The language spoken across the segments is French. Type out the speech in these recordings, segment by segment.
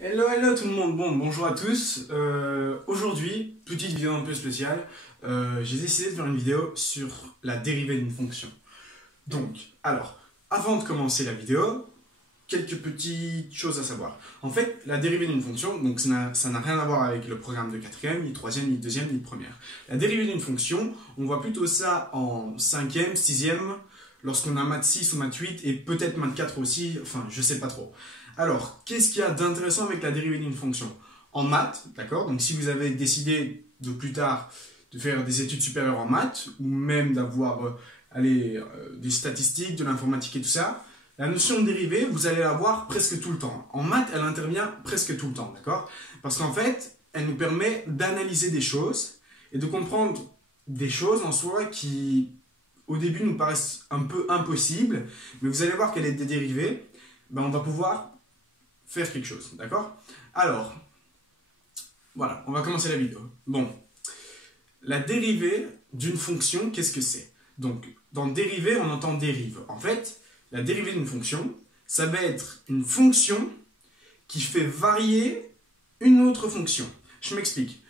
Hello tout le monde, bonjour à tous. Aujourd'hui, petite vidéo un peu spéciale, j'ai décidé de faire une vidéo sur la dérivée d'une fonction. Donc, avant de commencer la vidéo, quelques petites choses à savoir. En fait, la dérivée d'une fonction, donc ça n'a rien à voir avec le programme de quatrième, ni troisième, ni deuxième, ni première. La dérivée d'une fonction, on voit plutôt ça en cinquième, sixième, lorsqu'on a maths 6 ou maths 8, et peut-être maths 4 aussi, enfin, je sais pas trop. Alors, qu'est-ce qu'il y a d'intéressant avec la dérivée d'une fonction? En maths, d'accord? Donc, si vous avez décidé de plus tard de faire des études supérieures en maths, ou même d'avoir des statistiques, de l'informatique et tout ça, la notion de dérivée, vous allez la voir presque tout le temps. En maths, elle intervient presque tout le temps, d'accord? Parce qu'en fait, elle nous permet d'analyser des choses et de comprendre des choses en soi qui, au début, nous paraissent un peu impossibles, mais vous allez voir qu'elle est des dérivées, ben, on va pouvoir faire quelque chose, d'accord? Alors, voilà, on va commencer la vidéo. Bon, la dérivée d'une fonction, qu'est-ce que c'est? Donc, dans dérivée, on entend dérive. En fait, la dérivée d'une fonction, ça va être une fonction qui fait varier une autre fonction. Je m'explique.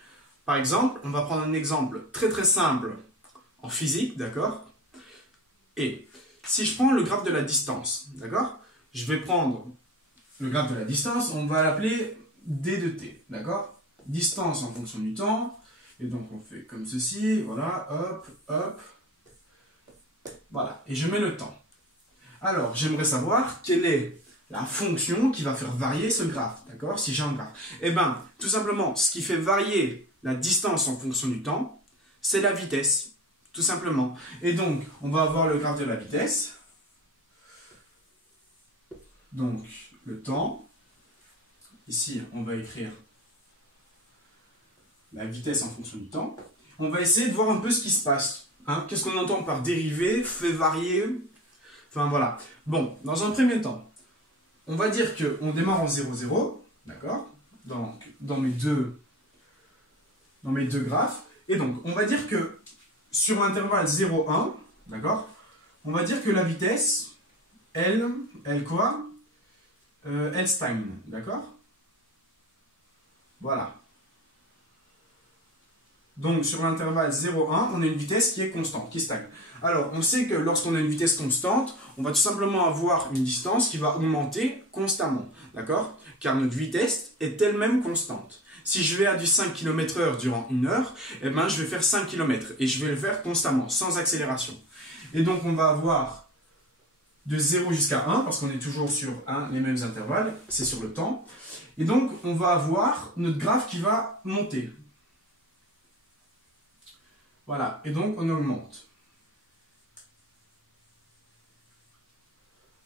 Par exemple, on va prendre un exemple très simple en physique, d'accord? Et si je prends le graphe de la distance, d'accord? Je vais prendre le graphe de la distance, on va l'appeler d de t, d'accord? Distance en fonction du temps, et donc on fait comme ceci, voilà, hop, voilà, et je mets le temps. Alors, j'aimerais savoir quelle est la fonction qui va faire varier ce graphe, d'accord? Si j'ai un graphe. Eh bien, tout simplement, ce qui fait varier la distance en fonction du temps, c'est la vitesse, tout simplement. Et donc, on va avoir le graphe de la vitesse, donc le temps. Ici, on va écrire la vitesse en fonction du temps. On va essayer de voir un peu ce qui se passe. Hein? Qu'est-ce qu'on entend par dériver, fait varier? Enfin, voilà. Bon, dans un premier temps, on va dire qu'on démarre en 0, 0, d'accord? Donc, dans mes deux graphes. Et donc, on va dire que sur l'intervalle 0, 1, d'accord? On va dire que la vitesse, elle quoi? Elle stagne, d'accord? Voilà. Donc, sur l'intervalle 0,1, on a une vitesse qui est constante, qui stagne. Alors, on sait que lorsqu'on a une vitesse constante, on va tout simplement avoir une distance qui va augmenter constamment, d'accord? Car notre vitesse est elle-même constante. Si je vais à du 5 km/h durant une heure, eh ben, je vais faire 5 km et je vais le faire constamment, sans accélération. Et donc, on va avoir de 0 jusqu'à 1, parce qu'on est toujours sur les mêmes intervalles, c'est sur le temps. Et donc, on va avoir notre graphe qui va monter. Voilà, et donc on augmente.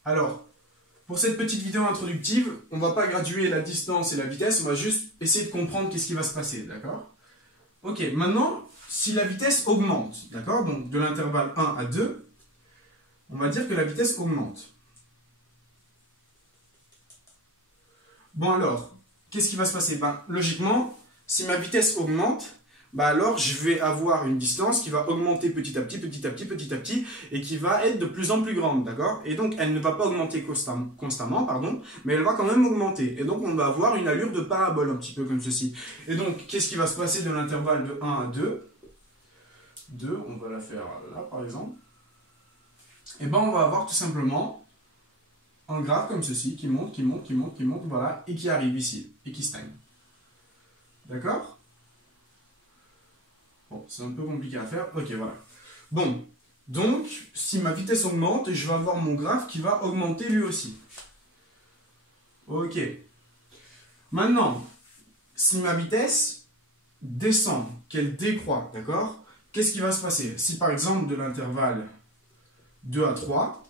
Alors, pour cette petite vidéo introductive, on ne va pas graduer la distance et la vitesse, on va juste essayer de comprendre qu'est-ce qui va se passer, d'accord? Ok, maintenant, si la vitesse augmente, d'accord? Donc de l'intervalle 1 à 2, on va dire que la vitesse augmente. Bon alors, qu'est-ce qui va se passer? Ben, logiquement, si ma vitesse augmente, bah alors je vais avoir une distance qui va augmenter petit à petit, et qui va être de plus en plus grande, d'accord? Et donc elle ne va pas augmenter constamment, pardon, mais elle va quand même augmenter. Et donc on va avoir une allure de parabole, un petit peu comme ceci. Et donc, qu'est-ce qui va se passer de l'intervalle de 1 à 2? 2, on va la faire là par exemple. Et ben on va avoir tout simplement un graphe comme ceci, qui monte, voilà, et qui arrive ici, et qui stagne. D'accord? Bon, c'est un peu compliqué à faire. Ok, voilà. Bon, donc, si ma vitesse augmente, je vais avoir mon graphe qui va augmenter lui aussi. Ok. Maintenant, si ma vitesse descend, qu'elle décroît, d'accord? Qu'est-ce qui va se passer? Si par exemple, de l'intervalle 2 à 3,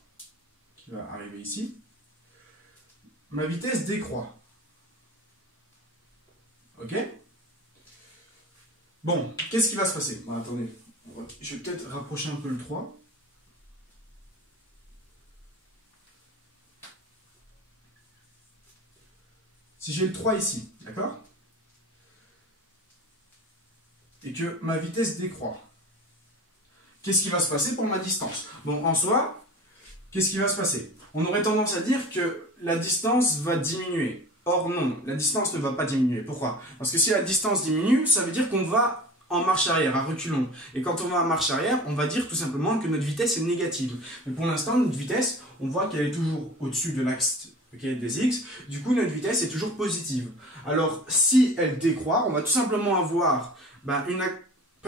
qui va arriver ici, ma vitesse décroît. Ok? Bon, qu'est-ce qui va se passer? Bon, attendez, je vais peut-être rapprocher un peu le 3. Si j'ai le 3 ici, d'accord? Et que ma vitesse décroît, qu'est-ce qui va se passer pour ma distance? Bon, en soi, qu'est-ce qui va se passer? On aurait tendance à dire que la distance va diminuer. Or non, la distance ne va pas diminuer. Pourquoi? Parce que si la distance diminue, ça veut dire qu'on va en marche arrière, à reculons. Et quand on va en marche arrière, on va dire tout simplement que notre vitesse est négative. Mais pour l'instant, notre vitesse, on voit qu'elle est toujours au-dessus de l'axe des x. Du coup, notre vitesse est toujours positive. Alors, si elle décroît, on va tout simplement avoir pas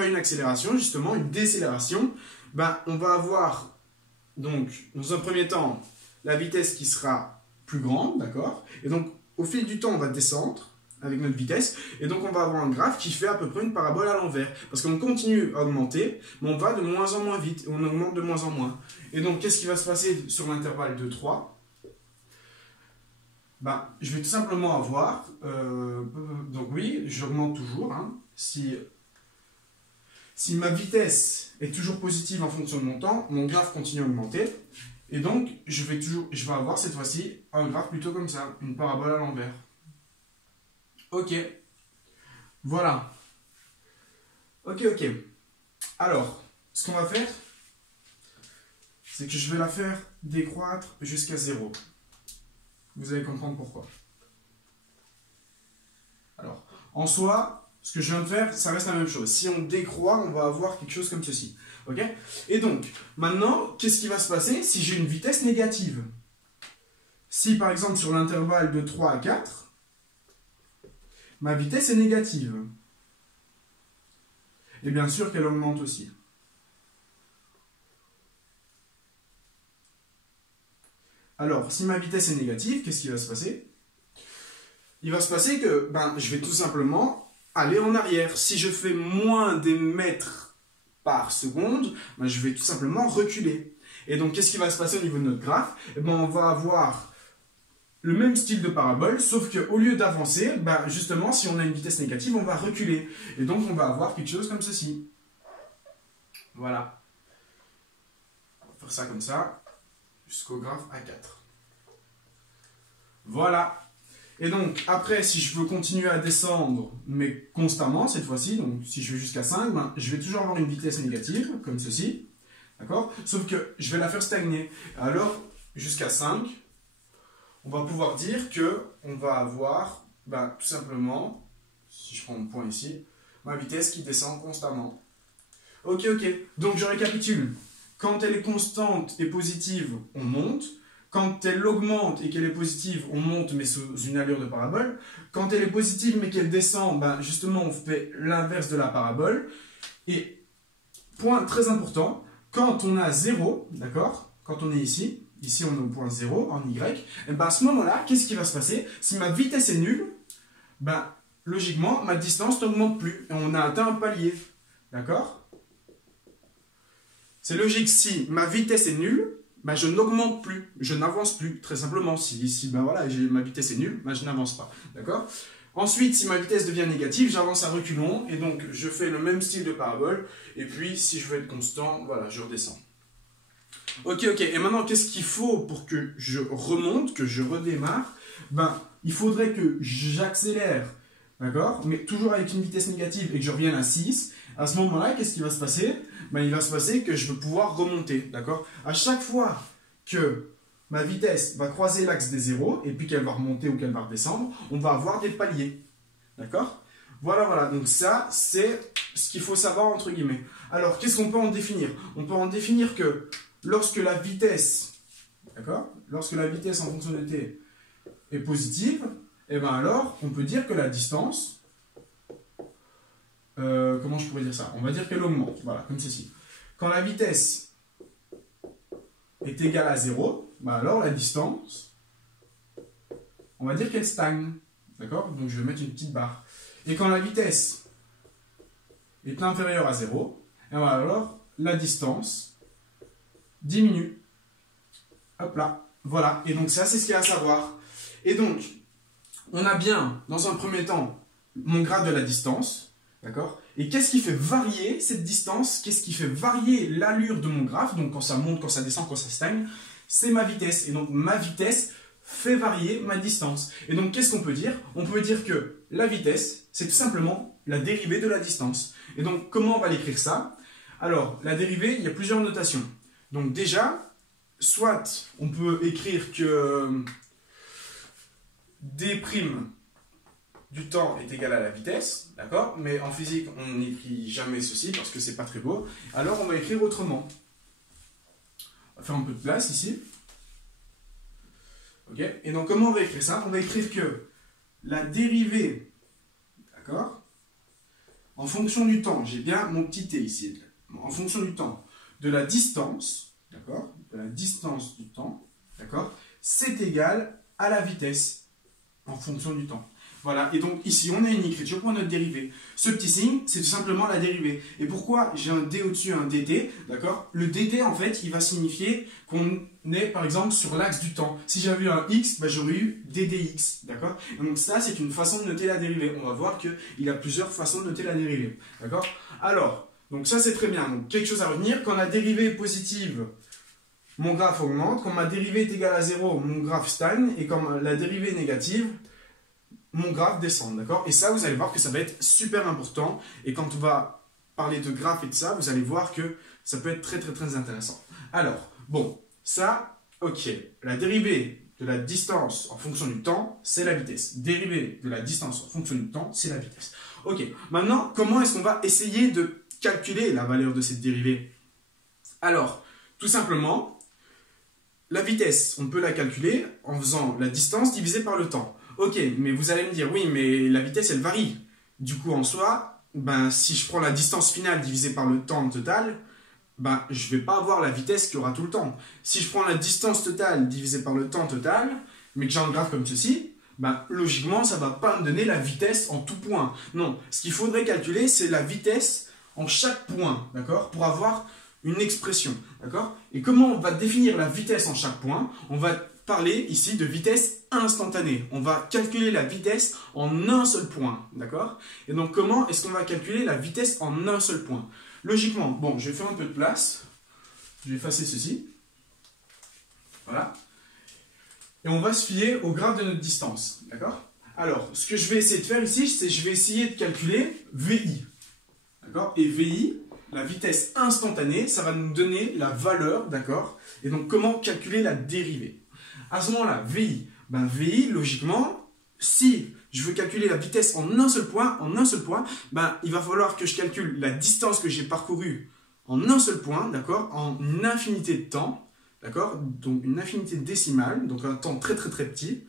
une accélération, justement, une décélération. On va avoir, donc, dans un premier temps, la vitesse qui sera plus grande, d'accord? Et donc, au fil du temps, on va descendre avec notre vitesse, et donc on va avoir un graphe qui fait à peu près une parabole à l'envers, parce qu'on continue à augmenter, mais on va de moins en moins vite, et on augmente de moins en moins. Et donc, qu'est-ce qui va se passer sur l'intervalle de 3? Je vais tout simplement avoir, donc oui, j'augmente toujours, hein, si ma vitesse est toujours positive en fonction de mon temps, mon graphe continue à augmenter, et donc je vais avoir cette fois-ci un graphe plutôt comme ça, une parabole à l'envers. Ok, voilà. Ok. Alors, ce qu'on va faire, c'est que je vais la faire décroître jusqu'à 0. Vous allez comprendre pourquoi. Alors, en soi, ce que je viens de faire, ça reste la même chose. Si on décroît, on va avoir quelque chose comme ceci. Ok? Et donc, maintenant, qu'est-ce qui va se passer si j'ai une vitesse négative? Si, par exemple, sur l'intervalle de 3 à 4, ma vitesse est négative. Et bien sûr qu'elle augmente aussi. Alors, si ma vitesse est négative, qu'est-ce qui va se passer? Il va se passer que je vais tout simplement aller en arrière. Si je fais moins des mètres par seconde, je vais tout simplement reculer. Et donc, qu'est-ce qui va se passer au niveau de notre graphe? On va avoir le même style de parabole, sauf qu'au lieu d'avancer, justement, si on a une vitesse négative, on va reculer. Et donc, on va avoir quelque chose comme ceci. Voilà. On va faire ça comme ça, jusqu'au graphe A4. Voilà. Et donc, après, si je veux continuer à descendre, mais constamment, cette fois-ci, donc si je vais jusqu'à 5, je vais toujours avoir une vitesse négative, comme ceci. D'accord? Sauf que je vais la faire stagner. Alors, jusqu'à 5, on va pouvoir dire qu'on va avoir, tout simplement, si je prends le point ici, ma vitesse qui descend constamment. Ok. Donc, je récapitule. Quand elle est constante et positive, on monte. Quand elle augmente et qu'elle est positive, on monte, mais sous une allure de parabole. Quand elle est positive, mais qu'elle descend, justement, on fait l'inverse de la parabole. Et, point très important, quand on a 0, d'accord? Quand on est ici on est au point 0, en Y, et à ce moment-là, qu'est-ce qui va se passer? Si ma vitesse est nulle, logiquement, ma distance n'augmente plus. Et on a atteint un palier. D'accord? C'est logique, si ma vitesse est nulle, je n'augmente plus, je n'avance plus, très simplement. Si ma vitesse est nulle, je n'avance pas. D'accord? Ensuite, si ma vitesse devient négative, j'avance à reculons, et donc je fais le même style de parabole, et puis si je veux être constant, voilà, je redescends. Ok. Et maintenant, qu'est-ce qu'il faut pour que je remonte, que je redémarre? Il faudrait que j'accélère, d'accord? Mais toujours avec une vitesse négative et que je revienne à 6. À ce moment-là, qu'est-ce qui va se passer? Il va se passer que je vais pouvoir remonter, d'accord? À chaque fois que ma vitesse va croiser l'axe des zéros, et puis qu'elle va remonter ou qu'elle va redescendre, on va avoir des paliers, d'accord? Voilà. Donc ça, c'est ce qu'il faut savoir, entre guillemets. Alors, qu'est-ce qu'on peut en définir? On peut en définir que lorsque la vitesse, d'accord? Lorsque la vitesse en fonction de t est positive, alors, on peut dire que la distance, comment je pourrais dire ça? On va dire qu'elle augmente, voilà, comme ceci. Quand la vitesse est égale à 0, alors la distance, on va dire qu'elle stagne, d'accord? Donc je vais mettre une petite barre. Et quand la vitesse est inférieure à 0, alors la distance diminue. Hop là, voilà. Et donc ça, c'est ce qu'il y a à savoir. Et donc, on a bien, dans un premier temps, mon graphe de la distance, d'accord? Et qu'est-ce qui fait varier cette distance? Qu'est-ce qui fait varier l'allure de mon graphe? Donc quand ça monte, quand ça descend, quand ça stagne, c'est ma vitesse. Et donc ma vitesse fait varier ma distance. Et donc qu'est-ce qu'on peut dire? On peut dire que la vitesse, c'est tout simplement la dérivée de la distance. Et donc comment on va l'écrire ça? Alors, la dérivée, il y a plusieurs notations. Donc déjà, soit on peut écrire que d' du temps est égal à la vitesse, d'accord? Mais en physique, on n'écrit jamais ceci parce que c'est pas très beau. Alors, on va écrire autrement. On va faire un peu de place ici. Ok? Et donc, comment on va écrire ça? On va écrire que la dérivée, d'accord? En fonction du temps, j'ai bien mon petit t ici. En fonction du temps, de la distance, d'accord? De la distance du temps, d'accord? C'est égal à la vitesse en fonction du temps. Voilà, et donc ici on a une écriture pour notre dérivée. Ce petit signe, c'est tout simplement la dérivée. Et pourquoi j'ai un d au-dessus, un dt, d'accord? Le dt en fait, il va signifier qu'on est par exemple sur l'axe du temps. Si j'avais eu un x, bah, j'aurais eu ddx, d'accord? Donc ça, c'est une façon de noter la dérivée. On va voir qu'il y a plusieurs façons de noter la dérivée, d'accord? Alors, donc ça c'est très bien. Donc quelque chose à retenir, quand la dérivée est positive, mon graphe augmente. Quand ma dérivée est égale à 0, mon graphe stagne. Et quand la dérivée est négative, mon graphe descend, d'accord? Et ça, vous allez voir que ça va être super important. Et quand on va parler de graphe et de ça, vous allez voir que ça peut être très, très, très intéressant. Alors, bon, ça, ok. La dérivée de la distance en fonction du temps, c'est la vitesse. Dérivée de la distance en fonction du temps, c'est la vitesse. Ok, maintenant, comment est-ce qu'on va essayer de calculer la valeur de cette dérivée? Alors, tout simplement, la vitesse, on peut la calculer en faisant la distance divisée par le temps. Ok, mais vous allez me dire, oui, mais la vitesse, elle varie. Du coup, en soi, ben, si je prends la distance finale divisée par le temps total, ben, je ne vais pas avoir la vitesse qu'il y aura tout le temps. Si je prends la distance totale divisée par le temps total, mais que j'ai un graphe comme ceci, ben, logiquement, ça ne va pas me donner la vitesse en tout point. Non, ce qu'il faudrait calculer, c'est la vitesse en chaque point, d'accord? Pour avoir une expression, d'accord? Et comment on va définir la vitesse en chaque point? On va parler ici de vitesse instantanée. On va calculer la vitesse en un seul point, d'accord? Et donc, comment est-ce qu'on va calculer la vitesse en un seul point? Logiquement, bon, je vais faire un peu de place. Je vais effacer ceci. Voilà. Et on va se fier au graphe de notre distance, d'accord? Alors, ce que je vais essayer de faire ici, c'est que je vais essayer de calculer VI, d'accord? Et VI, la vitesse instantanée, ça va nous donner la valeur, d'accord? Et donc, comment calculer la dérivée? À ce moment-là, VI, ben VI, logiquement, si je veux calculer la vitesse en un seul point, ben, il va falloir que je calcule la distance que j'ai parcourue en un seul point, d'accord, en une infinité de temps, d'accord, donc une infinité décimale, donc un temps très très très petit,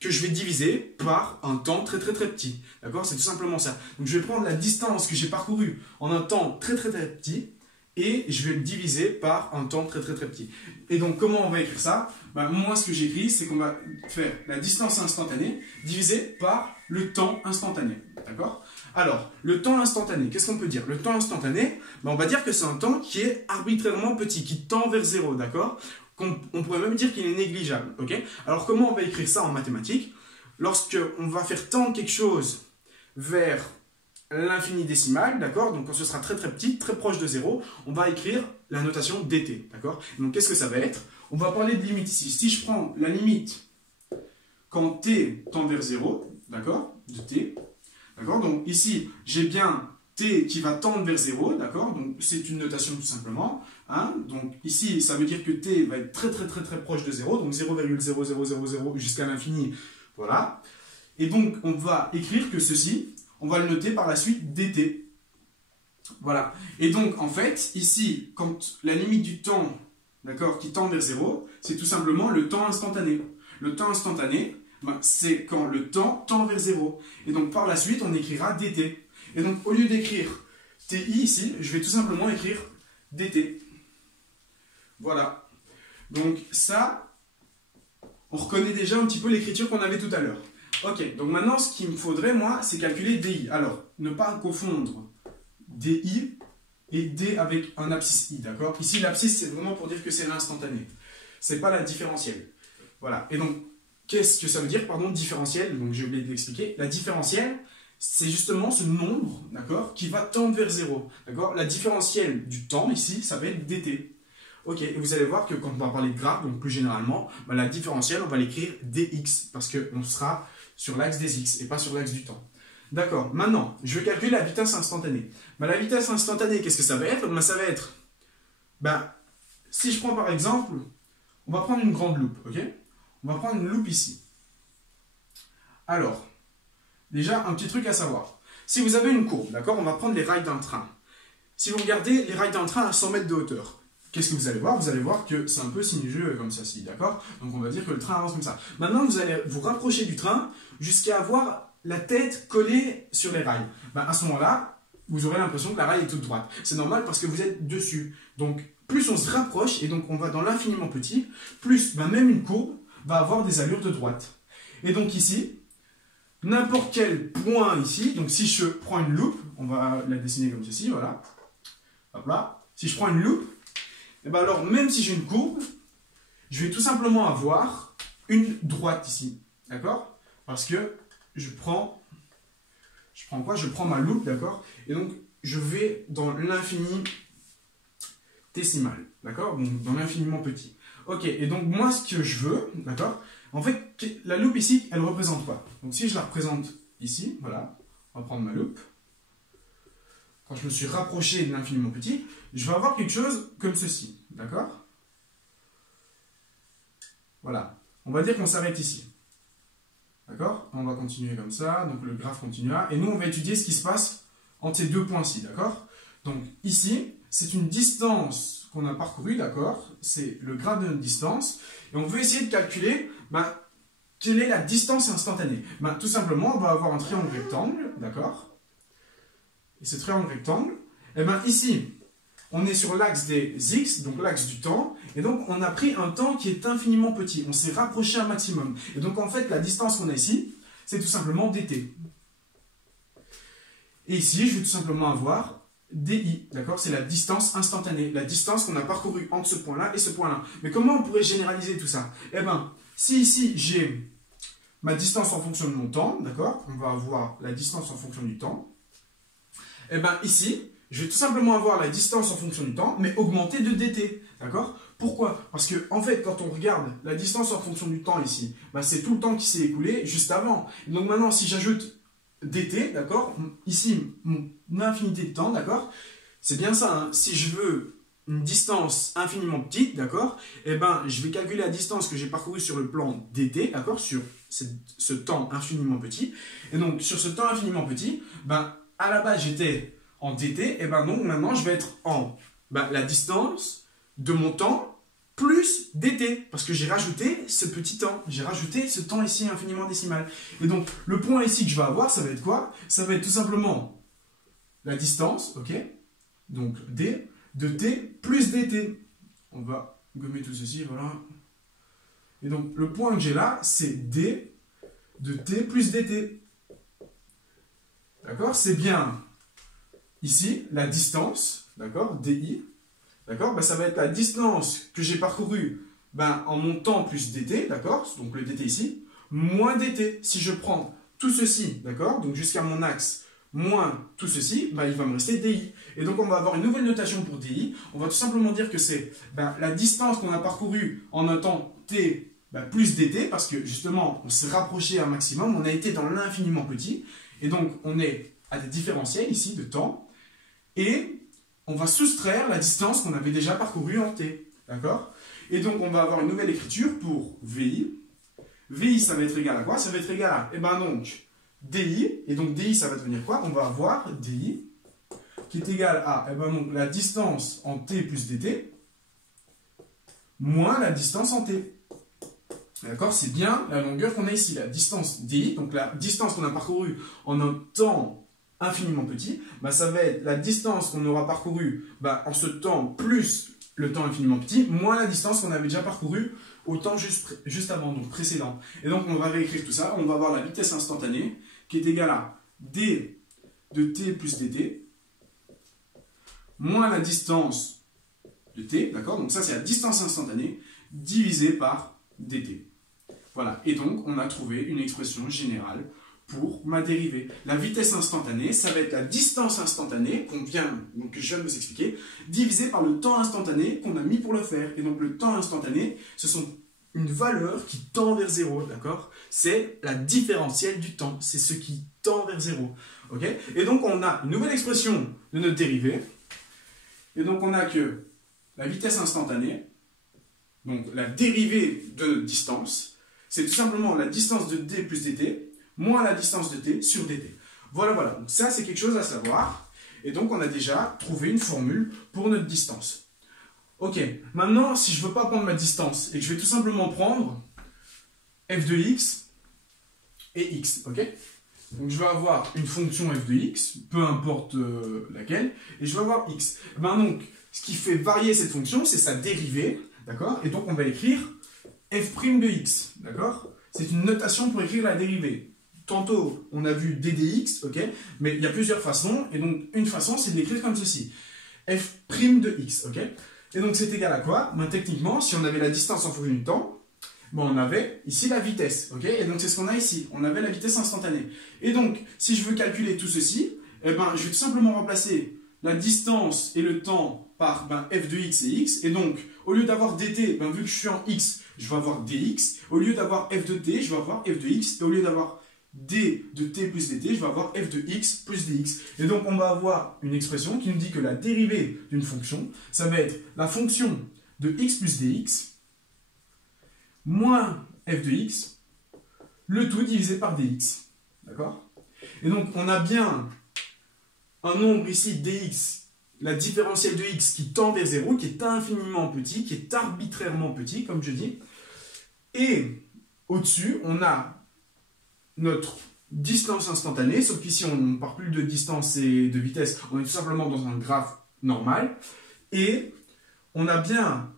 que je vais diviser par un temps très très très petit, d'accord, c'est tout simplement ça. Donc je vais prendre la distance que j'ai parcourue en un temps très très très petit, et je vais le diviser par un temps très très très petit. Et donc comment on va écrire ça? Ben, moi ce que j'écris c'est qu'on va faire la distance instantanée divisée par le temps instantané. D'accord? Alors, le temps instantané, qu'est-ce qu'on peut dire? Le temps instantané, ben, on va dire que c'est un temps qui est arbitrairement petit, qui tend vers 0, d'accord? On pourrait même dire qu'il est négligeable. Ok? Alors comment on va écrire ça en mathématiques? Lorsque on va faire tendre quelque chose vers l'infini décimal, d'accord? Donc quand ce sera très très petit, très proche de 0, on va écrire la notation dt, d'accord? Donc qu'est-ce que ça va être? On va parler de limite ici. Si je prends la limite quand t tend vers 0, d'accord? De t, d'accord? Donc ici, j'ai bien t qui va tendre vers 0, d'accord? Donc c'est une notation tout simplement, hein? Donc ici, ça veut dire que t va être très très très très proche de 0, donc 0,0000 jusqu'à l'infini, voilà. Et donc on va écrire que ceci, on va le noter par la suite dt. Voilà. Et donc, en fait, ici, quand la limite du temps, d'accord, qui tend vers 0, c'est tout simplement le temps instantané. Le temps instantané, ben, c'est quand le temps tend vers 0. Et donc, par la suite, on écrira dt. Et donc, au lieu d'écrire ti ici, je vais tout simplement écrire dt. Voilà. Donc, ça, on reconnaît déjà un petit peu l'écriture qu'on avait tout à l'heure. Ok, donc maintenant, ce qu'il me faudrait, moi, c'est calculer DI. Alors, ne pas confondre DI et D avec un abscisse I, d'accord? Ici, l'abscisse, c'est vraiment pour dire que c'est l'instantané. C'est pas la différentielle. Voilà, et donc, qu'est-ce que ça veut dire, pardon, différentielle? Donc, j'ai oublié de l'expliquer. La différentielle, c'est justement ce nombre, d'accord, qui va tendre vers 0, d'accord? La différentielle du temps, ici, ça va être dt. Ok, et vous allez voir que quand on va parler de graphe, donc plus généralement, ben, la différentielle, on va l'écrire dx, parce qu'on sera sur l'axe des x et pas sur l'axe du temps. D'accord, maintenant, je vais calculer la vitesse instantanée. Ben, la vitesse instantanée, qu'est-ce que ça va être? Ben, ça va être, ben, si je prends par exemple, on va prendre une grande loupe, ok? On va prendre une loupe ici. Alors, déjà, un petit truc à savoir. Si vous avez une courbe, d'accord, on va prendre les rails d'un train. Si vous regardez les rails d'un train à 100 mètres de hauteur, qu'est-ce que vous allez voir? Vous allez voir que c'est un peu sinueux comme ça, d'accord? Donc on va dire que le train avance comme ça. Maintenant, vous allez vous rapprocher du train jusqu'à avoir la tête collée sur les rails. Ben, à ce moment-là, vous aurez l'impression que la rail est toute droite. C'est normal parce que vous êtes dessus. Donc, plus on se rapproche, et donc on va dans l'infiniment petit, plus même une courbe va avoir des allures de droite. Et donc ici, n'importe quel point ici, donc si je prends une loupe, on va la dessiner comme ceci, voilà. Hop là. Si je prends une loupe, et ben alors même si j'ai une courbe, je vais tout simplement avoir une droite ici. D'accord? Parce que je prends quoi? Je prends ma loupe, d'accord? Et donc je vais dans l'infini décimal, d'accord? Donc dans l'infiniment petit. Ok, et donc moi ce que je veux, d'accord? En fait, la loupe ici, elle représente quoi? Donc si je la représente ici, voilà, on va prendre ma loupe. Quand je me suis rapproché de l'infiniment petit, je vais avoir quelque chose comme ceci, d'accord? Voilà, on va dire qu'on s'arrête ici. D'accord? On va continuer comme ça, donc le graphe continuera, et nous on va étudier ce qui se passe entre ces deux points-ci, d'accord? Donc ici, c'est une distance qu'on a parcourue, d'accord? C'est le graphe de notre distance, et on veut essayer de calculer quelle est la distance instantanée. Tout simplement, on va avoir un triangle rectangle, d'accord? Et ce triangle rectangle, ici, on est sur l'axe des x, donc l'axe du temps, et donc on a pris un temps qui est infiniment petit, on s'est rapproché un maximum. Et donc en fait, la distance qu'on a ici, c'est tout simplement dt. Et ici, je vais tout simplement avoir di, d'accord? C'est la distance instantanée, la distance qu'on a parcourue entre ce point-là et ce point-là. Mais comment on pourrait généraliser tout ça? Si ici, j'ai ma distance en fonction de mon temps, d'accord? On va avoir la distance en fonction du temps. Ici, je vais tout simplement avoir la distance en fonction du temps, mais augmentée de dt, d'accord? Pourquoi? Parce que, en fait, quand on regarde la distance en fonction du temps ici, c'est tout le temps qui s'est écoulé juste avant. Et donc maintenant, si j'ajoute dt, d'accord? Ici, mon infinité de temps, d'accord? C'est bien ça, hein? Si je veux une distance infiniment petite, d'accord? Je vais calculer la distance que j'ai parcourue sur le plan dt, d'accord? Sur ce temps infiniment petit. Et donc, sur ce temps infiniment petit, à la base, j'étais en dt, et donc maintenant, je vais être en la distance de mon temps plus dt, parce que j'ai rajouté ce petit temps, j'ai rajouté ce temps ici infiniment décimal. Et donc, le point ici que je vais avoir, ça va être quoi? Ça va être tout simplement la distance, ok? Donc, d de t plus dt. On va gommer tout ceci, voilà. Et donc, le point que j'ai là, c'est d de t plus dt. D'accord? C'est bien ici la distance, d'accord? di. D'accord? Ça va être la distance que j'ai parcourue en mon temps plus dt, d'accord? Donc le dt ici, moins dt. Si je prends tout ceci, d'accord? Donc jusqu'à mon axe, moins tout ceci, il va me rester di. Et donc on va avoir une nouvelle notation pour di. On va tout simplement dire que c'est la distance qu'on a parcourue en un temps t plus dt, parce que justement on s'est rapproché un maximum, on a été dans l'infiniment petit, et donc on est à des différentiels ici de temps, et on va soustraire la distance qu'on avait déjà parcourue en t, d'accord? Et donc on va avoir une nouvelle écriture pour vi. Vi, ça va être égal à quoi? Ça va être égal à, donc, di, et donc di, ça va devenir quoi? On va avoir di, qui est égal à, donc, la distance en t plus dt, moins la distance en t. D'accord? C'est bien la longueur qu'on a ici, la distance di, donc la distance qu'on a parcourue en un temps infiniment petit, ça va être la distance qu'on aura parcourue en ce temps plus le temps infiniment petit, moins la distance qu'on avait déjà parcourue au temps juste avant, donc précédent. Et donc on va réécrire tout ça, on va avoir la vitesse instantanée qui est égale à d de t plus dt, moins la distance de t, d'accord? Donc ça c'est la distance instantanée, divisé par dt. Voilà, et donc on a trouvé une expression générale pour ma dérivée. La vitesse instantanée, ça va être la distance instantanée que je viens de vous expliquer, divisée par le temps instantané qu'on a mis pour le faire. Et donc le temps instantané, ce sont une valeur qui tend vers 0, d'accord? C'est la différentielle du temps, c'est ce qui tend vers 0. Ok? Et donc on a une nouvelle expression de notre dérivée. Et donc on a que la vitesse instantanée, donc la dérivée de notre distance, c'est tout simplement la distance de d plus dt, moins la distance de t sur dt. Voilà, voilà. Donc ça, c'est quelque chose à savoir. Et donc, on a déjà trouvé une formule pour notre distance. Ok, maintenant, si je ne veux pas prendre ma distance et que je vais tout simplement prendre f de x et x, ok? Donc, je vais avoir une fonction f de x, peu importe laquelle, et je vais avoir x. Ben donc, ce qui fait varier cette fonction, c'est sa dérivée, d'accord? Et donc, on va écrire f' de x, d'accord? C'est une notation pour écrire la dérivée. Tantôt, on a vu d dx, ok? Mais il y a plusieurs façons, et donc, une façon, c'est de l'écrire comme ceci. f' de x, ok? Et donc, c'est égal à quoi? Ben, techniquement, si on avait la distance en fonction du temps, bon, on avait ici la vitesse, ok? Et donc, c'est ce qu'on a ici. On avait la vitesse instantanée. Et donc, si je veux calculer tout ceci, eh ben, je vais tout simplement remplacer la distance et le temps par f de x et x. Et donc, au lieu d'avoir dt, ben, vu que je suis en x, je vais avoir dx. Au lieu d'avoir f de t, je vais avoir f de x. Et au lieu d'avoir d de t plus dt, je vais avoir f de x plus dx. Et donc, on va avoir une expression qui nous dit que la dérivée d'une fonction, ça va être la fonction de x plus dx moins f de x, le tout divisé par dx. D'accord? Et donc, on a bien un nombre ici, dx, la différentielle de x qui tend vers 0, qui est infiniment petit, qui est arbitrairement petit, comme je dis. Et au-dessus, on a notre distance instantanée, sauf qu'ici, on ne parle plus de distance et de vitesse, on est tout simplement dans un graphe normal. Et on a bien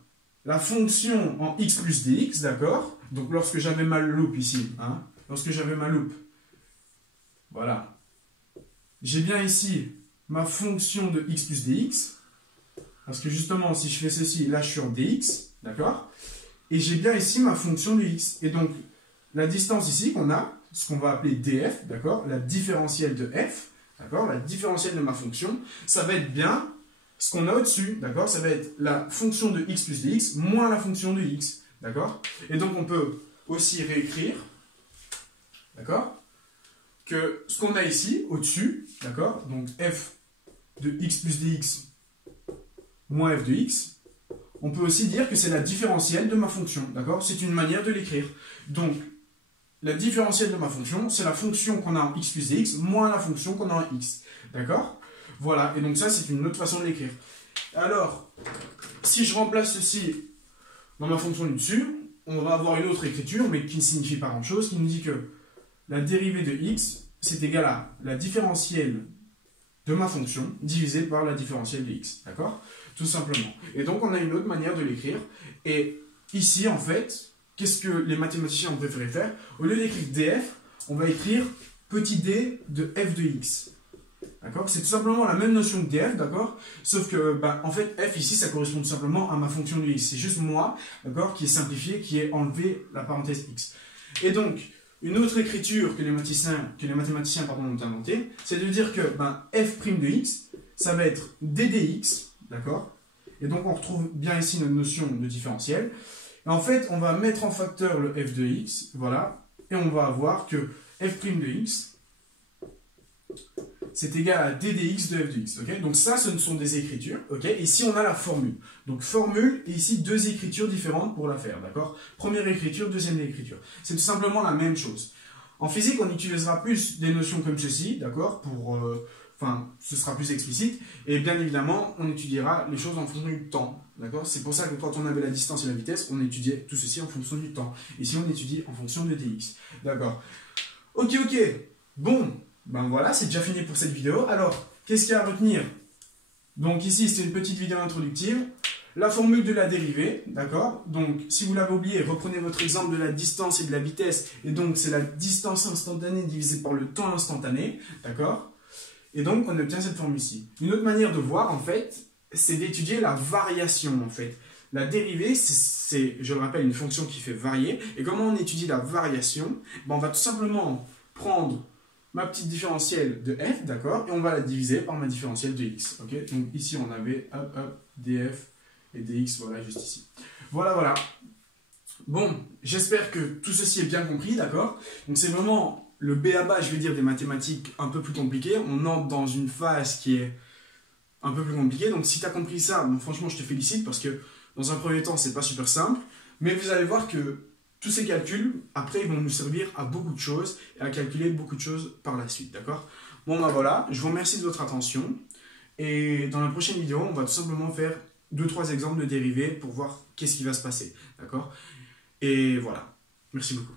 la fonction en x plus dx, d'accord? Donc, lorsque j'avais ma loupe ici, hein, lorsque j'avais ma loupe, voilà. J'ai bien ici ma fonction de x plus dx, parce que justement, si je fais ceci, là, je suis en dx, d'accord? Et j'ai bien ici ma fonction de x. Et donc, la distance ici qu'on a, ce qu'on va appeler df, d'accord? La différentielle de f, d'accord? La différentielle de ma fonction, ça va être bien ce qu'on a au-dessus, d'accord? Ça va être la fonction de x plus dx moins la fonction de x, d'accord? Et donc, on peut aussi réécrire, d'accord? Que ce qu'on a ici, au-dessus, d'accord? Donc, f de x plus dx moins f de x, on peut aussi dire que c'est la différentielle de ma fonction, d'accord? C'est une manière de l'écrire. Donc, la différentielle de ma fonction, c'est la fonction qu'on a en x plus dx moins la fonction qu'on a en x, d'accord? Voilà, et donc ça, c'est une autre façon de l'écrire. Alors, si je remplace ceci dans ma fonction du dessus, on va avoir une autre écriture, mais qui ne signifie pas grand-chose, qui nous dit que la dérivée de x, c'est égal à la différentielle de ma fonction divisée par la différentielle de x, d'accord? Tout simplement. Et donc, on a une autre manière de l'écrire. Et ici, en fait, qu'est-ce que les mathématiciens ont préféré faire? Au lieu d'écrire df, on va écrire petit d de f de x. D'accord? C'est tout simplement la même notion que df, d'accord? Sauf que, en fait, f ici, ça correspond tout simplement à ma fonction de x. C'est juste moi, d'accord, qui est simplifié, qui est enlevé la parenthèse x. Et donc, une autre écriture que les mathématiciens ont inventée, c'est de dire que f' de x, ça va être d dx, d'accord? Et donc, on retrouve bien ici notre notion de différentiel. Et en fait, on va mettre en facteur le f de x, voilà, et on va avoir que f' de x, c'est égal à d dx de f de x, ok? Donc ça, ce sont des écritures, ok? Et ici, on a la formule. Donc formule, et ici, deux écritures différentes pour la faire, d'accord? Première écriture, deuxième écriture. C'est tout simplement la même chose. En physique, on utilisera plus des notions comme ceci, d'accord? Ce sera plus explicite. Et bien évidemment, on étudiera les choses en fonction du temps, d'accord? C'est pour ça que quand on avait la distance et la vitesse, on étudiait tout ceci en fonction du temps. Ici, on étudie en fonction de dx, d'accord? Ok. Bon. Voilà, c'est déjà fini pour cette vidéo. Alors, qu'est-ce qu'il y a à retenir? Donc ici, c'est une petite vidéo introductive. La formule de la dérivée, d'accord? Donc, si vous l'avez oublié, reprenez votre exemple de la distance et de la vitesse. Et donc, c'est la distance instantanée divisée par le temps instantané, d'accord? Et donc, on obtient cette formule ici. Une autre manière de voir, en fait, c'est d'étudier la variation, en fait. La dérivée, c'est, je le rappelle, une fonction qui fait varier. Et comment on étudie la variation? On va tout simplement prendre ma petite différentielle de f, d'accord, et on va la diviser par ma différentielle de x, ok? Donc ici, on avait, df et dx, voilà, juste ici. Voilà. Bon, j'espère que tout ceci est bien compris, d'accord? Donc c'est vraiment le b.a.-ba, je vais dire, des mathématiques un peu plus compliquées. On entre dans une phase qui est un peu plus compliquée. Donc si tu as compris ça, franchement, je te félicite, parce que dans un premier temps, c'est pas super simple. Mais vous allez voir que tous ces calculs, après, ils vont nous servir à beaucoup de choses et à calculer beaucoup de choses par la suite, d'accord? Bon, ben voilà, je vous remercie de votre attention. Et dans la prochaine vidéo, on va tout simplement faire 2-3 exemples de dérivés pour voir qu'est-ce qui va se passer, d'accord? Et voilà, merci beaucoup.